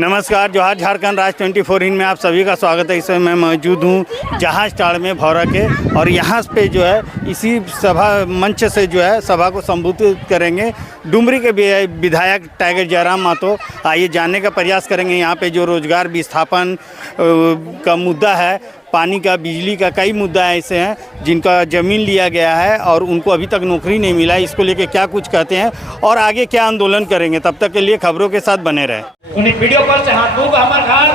नमस्कार, जोहार झारखंड राज 24 इन में आप सभी का स्वागत है। इस समय मैं मौजूद हूँ जहाज टाड़ में भौरा के, और यहाँ पे जो है इसी सभा मंच से जो है सभा को संबोधित करेंगे डुमरी के विधायक टाइगर जयराम महतो। आइए जानने का प्रयास करेंगे यहाँ पे जो रोजगार विस्थापन का मुद्दा है, पानी का, बिजली का, कई मुद्दा ऐसे हैं जिनका ज़मीन लिया गया है और उनको अभी तक नौकरी नहीं मिला है। इसको लेके क्या कुछ कहते हैं और आगे क्या आंदोलन करेंगे, तब तक के लिए खबरों के साथ बने रहे। वीडियो कॉल से हाथ दूग हमार घर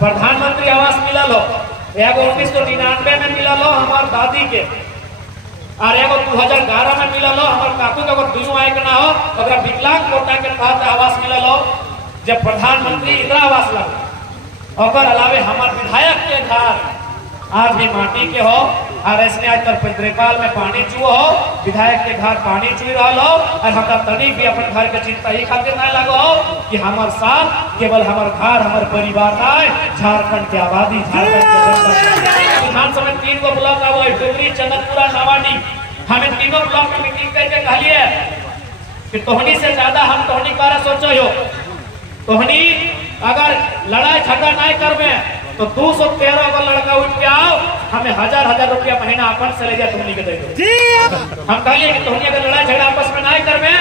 प्रधानमंत्री आवास मिला लो, एगो 1999 में मिला लो हमार दादी के, और एगो 2011 में मिला लो हमार काकू के। अगर दुनू आए के ना हो तो विकलांग कोटा के तहत आवास मिला लो जब प्रधानमंत्री इंदिरा आवास लगा। और अलावे हमार विधायक के घर आज भी माटी के हो, और ऐसे आज कल त्रिपाल में पानी चुओ हो, विधायक के घर पानी चुई रहा हो, और हमारा तनिक भी अपन घर के चिंता ही खातिर ना लगो हो कि हमारे साथ केवल हमारे घर हमारे परिवार ना झारखंड की आबादी, झारखंड के विधानसभा 3 गो ब्लॉक आवा, डुमरी, चंदनपुरा, नवानी। हमें तीनों ब्लॉक में मीटिंग करके कहलिए कि तोहनी से ज्यादा हम तोहनी बारे सोचो हो। तोहनी अगर लड़ाई झगड़ा नहीं करबे तो 213 अगर लड़का उठ के आओ, हमें 1000 रुपया महीना अपन से ले जा तुमनी के दे दो। हम कहलिए कि तुमनी अगर लड़ाई झगड़ा आपस में नहीं करबे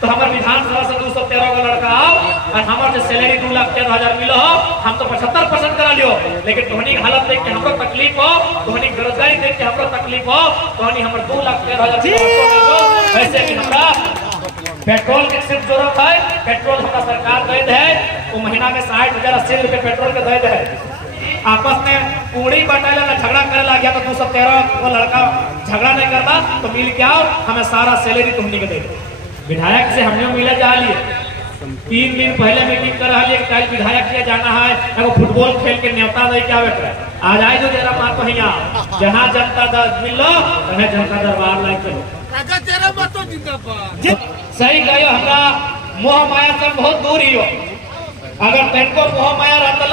तो हमारे विधानसभा से 213 का लड़का आओ, और हमारे जो सैलरी 2,13,000 मिलो हो, हम तो 75% करा लियो। लेकिन तुमनी की हालत देख के हमको तकलीफ हो, तुमनी बेरोजगारी देख के हमको तकलीफ हो, तुमनी हमारे 2,13,000 वैसे कि हमरा पेट्रोल की सिर्फ जरूरत है। पेट्रोल हमारा सरकार दे दे, वो महीना में 60,000-80 रुपये पेट्रोल के दे दे। आपस में पूरी बटाला में झगड़ा करे लग गया तो 213 को लड़का झगड़ा नहीं करता तो मिल के आओ, हमें सारा सैलरी तुमनी के दे दो। विधायक से हमने मिले जा लिए 3 दिन पहले मीटिंग कर रहा है, कल विधायक के जाना है, एगो फुटबॉल खेल के न्योता दे क्या बेटा आज आई जो जरा बात तो यहाँ जहाँ जनता दर मिल लो वह जनता दरबार लाइक चलो। सही कहो, हमारा मोह माया से बहुत दूर ही हो। अगर तेनको मोह माया रहता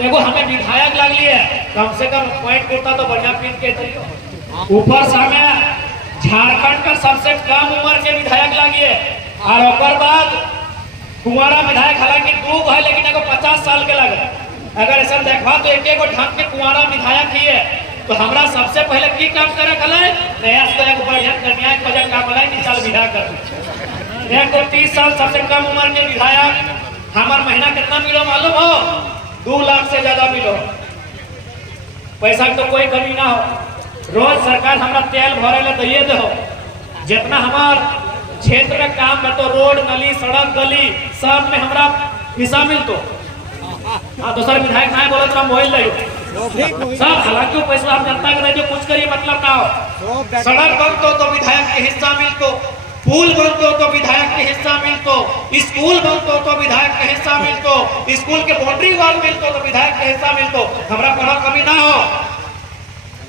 एगो हमें विधायक लगली है, कम से कम पॉइंट कुर्ता तो बढ़िया पीन के चाहिए। ऊपर से हमें झारखंड का सबसे कम उम्र के विधायक लगी है, और ओकर बाद कुंवारा विधायक हालांकि 2 है लेकिन एगो 50 साल के लगे। अगर ऐसा देखा तो एक ढंग के कुंवारा विधायक ही है, तो हमरा सबसे पहले की काम करे खले नया से एगो बढ़िया कन्या खोजे काम है कि चल विधायक कर। एक तो 30 साल सबसे कम उम्र के विधायक हमार महीना कितना मिलो मालूम हो? 2 लाख से ज्यादा मिलो। पैसा की तो कोई कमी ना हो। रोज सरकार हमारा तेल भरे ले दिए दो, जितना हमार क्षेत्र में काम है तो रोड, नली, सड़क, गली सब में हमारा हिस्सा मिलतो। दूसरा विधायक ना बोले तो मोबाइल ले सब, हालांकि पैसा हम जनता के जो कुछ करिए मतलब ना हो। सड़क बनतो तो विधायक के हिस्सा मिलतो, पुल बनतो तो विधायक के हिस्सा मिलतो, स्कूल बनतो तो विधायक के हिस्सा मिलतो, स्कूल के बाउंड्री वॉल मिलतो तो विधायक के हिस्सा मिलतो। हमरा पढ़ा कमी ना हो,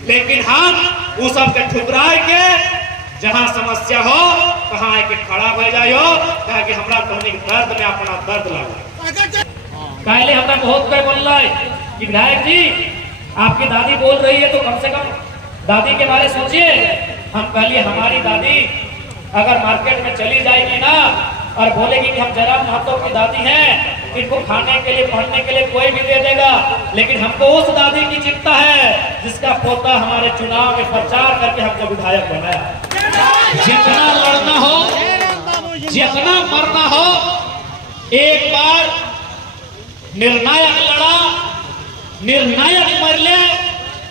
लेकिन हम वो सब के ठुकराए के जहां समस्या हो कहां आके खड़ा हो जायो, ताकि हमरा तोहनी दर्द में अपना दर्द लगे। पहले हमरा बहुत कोई बोल रहा है कि विधायक जी आपकी दादी बोल रही है तो कम से कम दादी के बारे सोचिए। हम कहलिए हमारी दादी अगर मार्केट में चली जाएगी ना और बोलेगी कि हम जयराम महतो की दादी हैं, इनको खाने के लिए पढ़ने के लिए कोई भी दे देगा, लेकिन हमको उस दादी की चिंता है जिसका पोता हमारे चुनाव में प्रचार करके हमको विधायक बनाया। जितना लड़ना हो, जितना मरना हो, एक बार निर्णायक लड़ा, निर्णायक मर ले,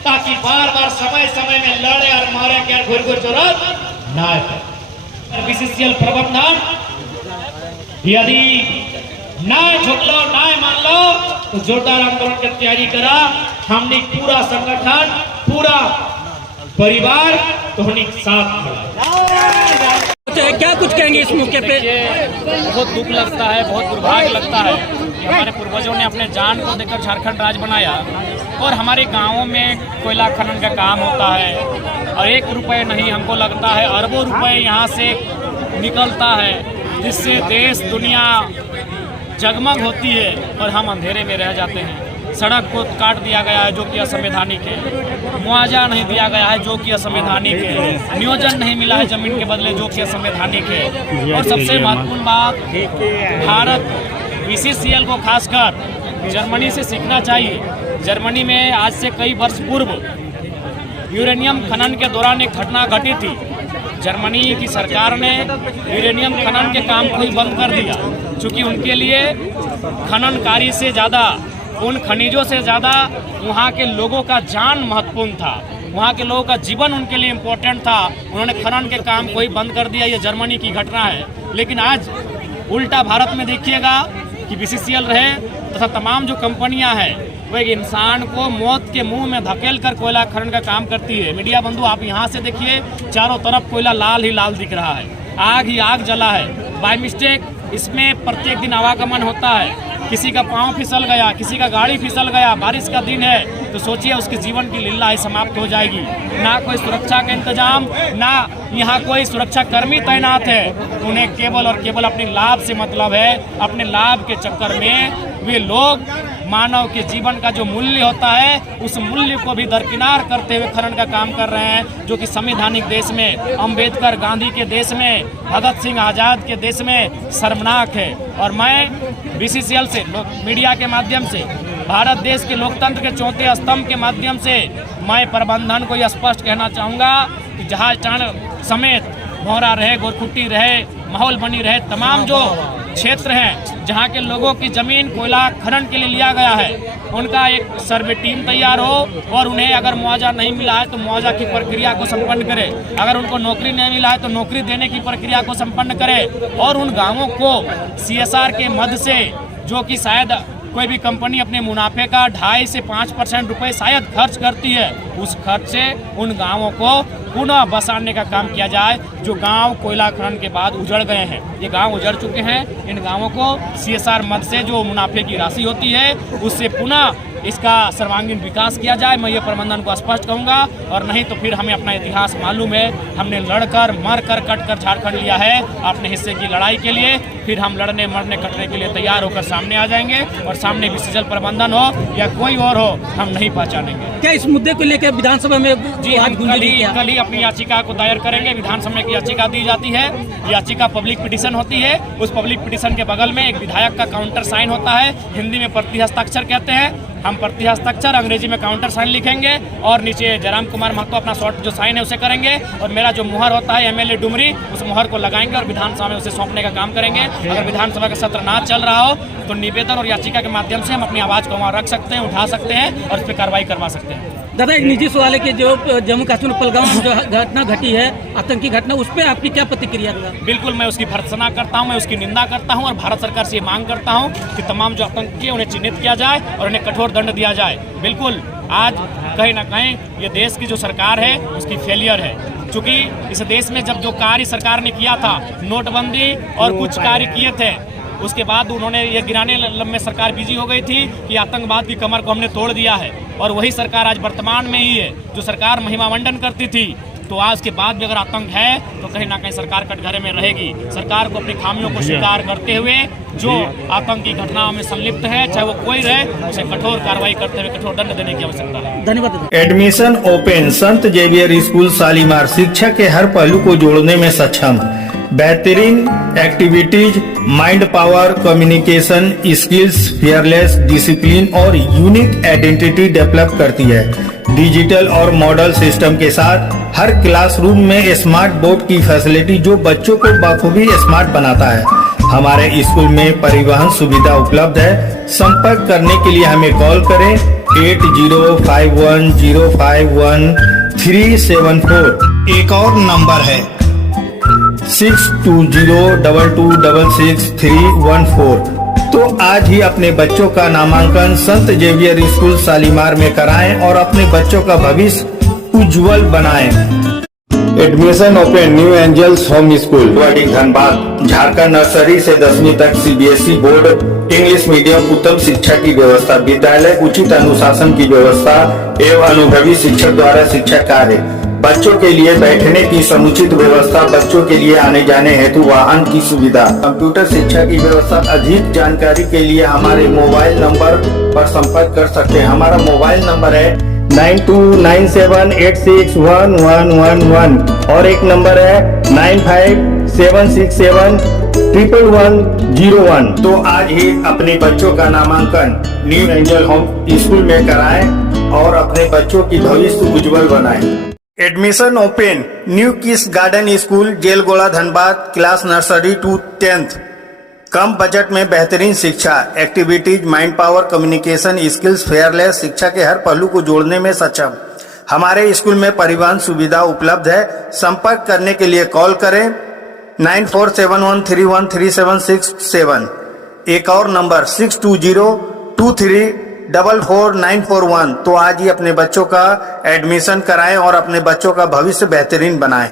ताकि बार बार समय समय में लड़े और मारे के घुर जरूरत ना है। बीसीसीएल प्रबंधन यदि ना झुक लो, ना मान लो तो जोरदार आंदोलन की तैयारी करा। हमने पूरा संगठन, पूरा परिवार तोहनी साथ खड़ा। क्या कुछ कहेंगे इस मौके पे? बहुत दुख लगता है, बहुत दुर्भाग्य लगता है कि हमारे पूर्वजों ने अपने जान को देकर झारखंड राज्य बनाया, और हमारे गांवों में कोयला खनन का काम होता है और 1 रुपये नहीं, हमको लगता है अरबों रुपए यहाँ से निकलता है, जिससे देश दुनिया जगमग होती है और हम अंधेरे में रह जाते हैं। सड़क को काट दिया गया है जो कि असंवैधानिक है, मुआवजा नहीं दिया गया है जो कि असंवैधानिक है, नियोजन नहीं मिला है जमीन के बदले जो कि असंवैधानिक है, और सबसे महत्वपूर्ण बात, भारत बीसीसीएल को खासकर जर्मनी से सीखना चाहिए। जर्मनी में आज से कई वर्ष पूर्व यूरेनियम खनन के दौरान एक घटना घटी थी। जर्मनी की सरकार ने यूरेनियम खनन के काम को ही बंद कर दिया, क्योंकि उनके लिए खनन कार्य से ज़्यादा, उन खनिजों से ज़्यादा वहाँ के लोगों का जान महत्वपूर्ण था, वहाँ के लोगों का जीवन उनके लिए इम्पोर्टेंट था। उन्होंने खनन के काम को ही बंद कर दिया। ये जर्मनी की घटना है। लेकिन आज उल्टा भारत में देखिएगा कि बीसीसीएल रहे तथा तमाम जो कंपनियां हैं वो एक इंसान को मौत के मुंह में धकेल कर कोयला खनन का काम करती है। मीडिया बंधु, आप यहाँ से देखिए, चारों तरफ कोयला लाल ही लाल दिख रहा है, आग ही आग जला है। बाय मिस्टेक इसमें प्रत्येक दिन आवागमन होता है। किसी का पाँव फिसल गया, किसी का गाड़ी फिसल गया, बारिश का दिन है तो सोचिए उसके जीवन की लीला ही समाप्त हो जाएगी। ना कोई सुरक्षा का इंतजाम, ना यहाँ कोई सुरक्षा कर्मी तैनात है। उन्हें केवल और केवल अपने लाभ से मतलब है। अपने लाभ के चक्कर में वे लोग मानव के जीवन का जो मूल्य होता है उस मूल्य को भी दरकिनार करते हुए खनन का काम कर रहे हैं, जो कि संवैधानिक देश में, अम्बेडकर गांधी के देश में, भगत सिंह आज़ाद के देश में शर्मनाक है। और मैं बीसीसीएल से, मीडिया के माध्यम से, भारत देश के लोकतंत्र के चौथे स्तंभ के माध्यम से मैं प्रबंधन को यह स्पष्ट कहना चाहूँगा कि जहाज टाण समेत भौरा रहे, गोरखुट्टी रहे, माहौल बनी रहे, तमाम जो क्षेत्र हैं जहाँ के लोगों की ज़मीन कोयला खनन के लिए लिया गया है, उनका एक सर्वे टीम तैयार हो और उन्हें अगर मुआवजा नहीं मिला है तो मुआवजा की प्रक्रिया को संपन्न करे। अगर उनको नौकरी नहीं मिला है तो नौकरी देने की प्रक्रिया को संपन्न करे। और उन गाँवों को CSR के मद से, जो कि शायद कोई भी कंपनी अपने मुनाफे का 2.5 से 5% रुपए शायद खर्च करती है, उस खर्च से उन गांवों को पुनः बसाने का काम किया जाए। जो गांव कोयला खनन के बाद उजड़ गए हैं, ये गांव उजड़ चुके हैं, इन गांवों को CSR मद से जो मुनाफे की राशि होती है उससे पुनः इसका सर्वांगीण विकास किया जाए। मैं ये प्रबंधन को स्पष्ट कहूँगा। और नहीं तो फिर हमें अपना इतिहास मालूम है, हमने लड़कर, मर कर, कट कर झारखंड लिया है अपने हिस्से की लड़ाई के लिए। फिर हम लड़ने, मरने, कटने के लिए तैयार होकर सामने आ जाएंगे और सामने बीसीसीएल प्रबंधन हो या कोई और हो, हम नहीं पहचानेंगे। क्या इस मुद्दे को लेकर विधानसभा में जी हम कल ही अपनी याचिका को दायर करेंगे। विधानसभा की याचिका दी जाती है, याचिका पब्लिक पिटीशन होती है। उस पब्लिक पिटीशन के बगल में एक विधायक का काउंटर साइन होता है, हिंदी में प्रतिहस्ताक्षर कहते हैं। हम प्रतिहस्ताक्षर, अंग्रेजी में काउंटर साइन लिखेंगे और नीचे जयराम कुमार महतो अपना शॉर्ट जो साइन है उसे करेंगे और मेरा जो मुहर होता है MLA डुमरी, उस मुहर को लगाएंगे और विधानसभा में उसे सौंपने का काम करेंगे। अगर विधानसभा का सत्र ना चल रहा हो तो निवेदन और याचिका के माध्यम से हम अपनी आवाज़ को वहाँ रख सकते हैं, उठा सकते हैं और इस पर कार्रवाई करवा सकते हैं। दादा, एक निजी सवाल है कि जो जम्मू कश्मीर पहलगाम में जो घटना घटी है, आतंकी घटना, उस पर आपकी क्या प्रतिक्रिया है? बिल्कुल, मैं उसकी भर्त्सना करता हूं, मैं उसकी निंदा करता हूं और भारत सरकार से ये मांग करता हूं कि तमाम जो आतंकी हैं उन्हें चिन्हित किया जाए और उन्हें कठोर दंड दिया जाए। बिल्कुल, आज कहीं ना कहीं ये देश की जो सरकार है उसकी फेलियर है, क्योंकि इस देश में जब जो कार्य सरकार ने किया था, नोटबंदी और कुछ कार्य किए थे, उसके बाद उन्होंने ये गिराने में सरकार बिजी हो गई थी कि आतंकवाद की कमर को हमने तोड़ दिया है। और वही सरकार आज वर्तमान में ही है जो सरकार महिमामंडन करती थी। तो आज के बाद भी अगर आतंक है तो कहीं ना कहीं सरकार कटघरे में रहेगी। सरकार को अपनी खामियों को स्वीकार करते हुए जो आतंकी घटनाओं में संलिप्त है, चाहे वो कोई रहे, उसे कठोर कार्रवाई करते हुए कठोर दंड देने की आवश्यकता है। धन्यवाद। Admission open. संत जेवियर स्कूल शालीमार शिक्षा के हर पहलू को जोड़ने में सक्षम। बेहतरीन activities, mind power, communication skills, fearless discipline और यूनिक आइडेंटिटी डेवलप करती है। डिजिटल और मॉडल सिस्टम के साथ हर क्लासरूम में स्मार्ट बोर्ड की फैसिलिटी जो बच्चों को बखूबी स्मार्ट बनाता है। हमारे स्कूल में परिवहन सुविधा उपलब्ध है। संपर्क करने के लिए हमें कॉल करें 8051051374। एक और नंबर है 6202266314। तो आज ही अपने बच्चों का नामांकन संत जेवियर स्कूल शालीमार में कराएं और अपने बच्चों का भविष्य उज्जवल बनाएं। Admission open new angels home school Guwahati Dhanbad. Jharkhand nursery से 10वीं तक CBSE बोर्ड, इंग्लिश मीडियम, उत्तम शिक्षा की व्यवस्था, विद्यालय, उचित अनुशासन की व्यवस्था एवं अनुभवी शिक्षक द्वारा शिक्षा कार्य। बच्चों के लिए बैठने की समुचित व्यवस्था, बच्चों के लिए आने जाने हेतु वाहन की सुविधा, कंप्यूटर शिक्षा की व्यवस्था। अधिक जानकारी के लिए हमारे मोबाइल नंबर पर संपर्क कर सकते हैं। हमारा मोबाइल नंबर है 9297861111 और एक नंबर है 957671 1101। तो आज ही अपने बच्चों का नामांकन न्यू एंजल होम स्कूल में कराएं और अपने बच्चों की भविष्य उज्जवल बनाएं। Admission open new kids garden school Jelgora Dhanbad, class nursery to 10th। कम बजट में बेहतरीन शिक्षा, activities, mind power, communication skills, fearless शिक्षा के हर पहलू को जोड़ने में सक्षम। हमारे स्कूल में परिवहन सुविधा उपलब्ध है। संपर्क करने के लिए कॉल करें 9471313767। एक और नंबर 6202344941। तो आज ही अपने बच्चों का एडमिशन कराएं और अपने बच्चों का भविष्य बेहतरीन बनाएं।